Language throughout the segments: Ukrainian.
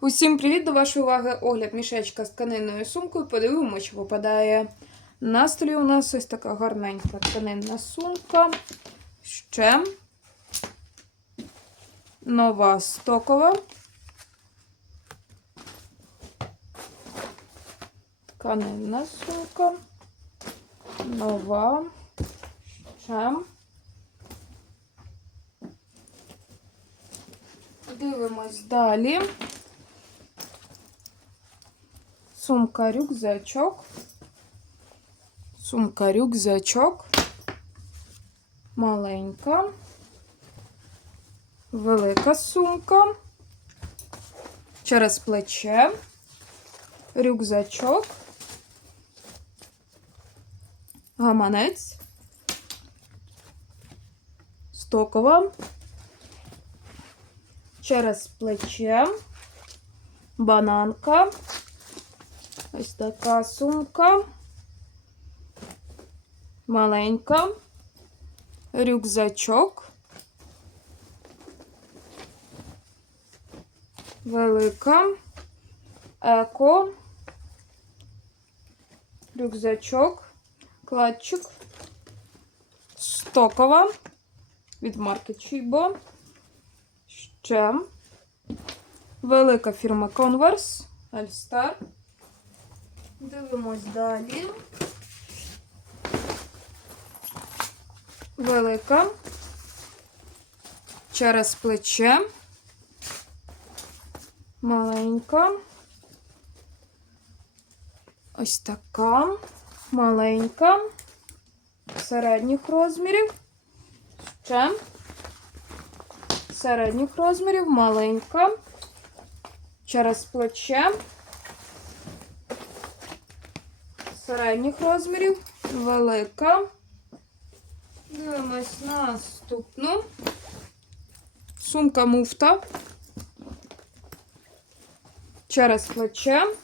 Усім привіт! До вашої уваги огляд мішечка з тканинною сумкою. Подивимося, що попадає. На столі у нас ось така гарненька тканинна сумка. Ще нова стокова. Тканинна сумка. Нова. Ще. Дивимось далі. Сумка рюкзачок. Сумка рюкзачок. Маленька. Велика сумка. Через плече. Рюкзачок. Гаманець. Стокова. Через плече. Бананка. Ось така сумка. Маленька. Рюкзачок. Велика. Еко. Рюкзачок. Кладчик. Стокова. Від марки Чібо. Ще. Велика фірма Converse. Альстар. Дивимось далі. Велика. Через плече. Маленька. Ось така. Маленька. Середніх розмірів. Ще. Середніх розмірів. Маленька. Через плече. Середніх розмірів, велика. Дивимось наступну. Сумка муфта. Через плече.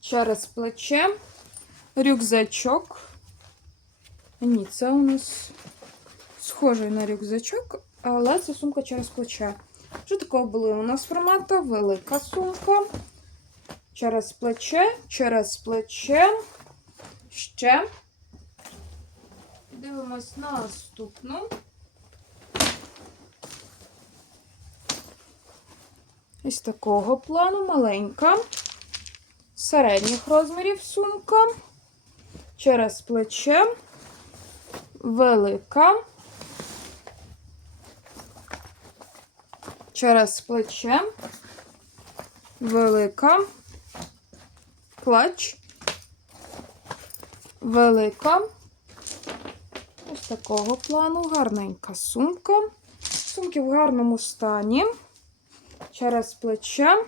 Через плече. Рюкзачок. Ні, це у нас схожий на рюкзачок, але це сумка через плече. Що такого були у нас формата? Велика сумка. Через плече, через плече. Ще. Дивимось наступну. Ось такого плану маленька. Середніх розмірів сумка. Через плече. Велика. Через плече. Велика клач, велика, ось такого плану, гарненька сумка. Сумки в гарному стані. Через плече,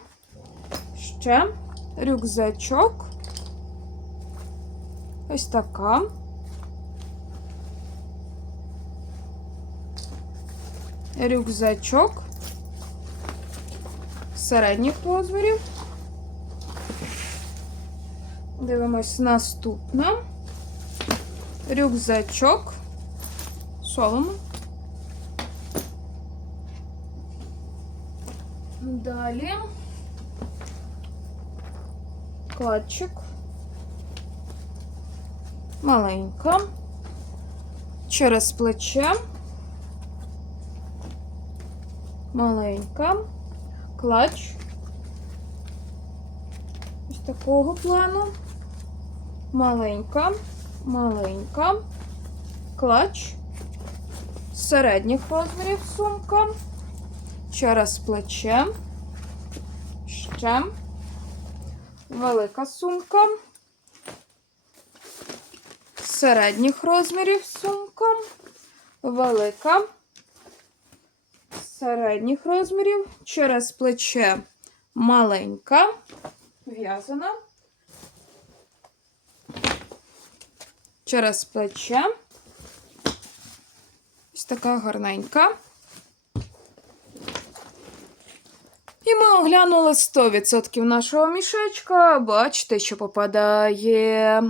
ще рюкзачок. Ось така. Рюкзачок середніх розмірів. Дивимось наступна. Рюкзачок. Соломо. Далі. Кладчик. Маленька. Через плече. Маленька. Клач. Ось такого плану маленька, маленька, клач, середніх розмірів сумка, через плече, ще, велика сумка, середніх розмірів сумка, велика, середніх розмірів, через плече. Маленька, в'язана. Через плече. Ось така гарненька. І ми оглянули 100% нашого мішечка. Бачите, що попадає.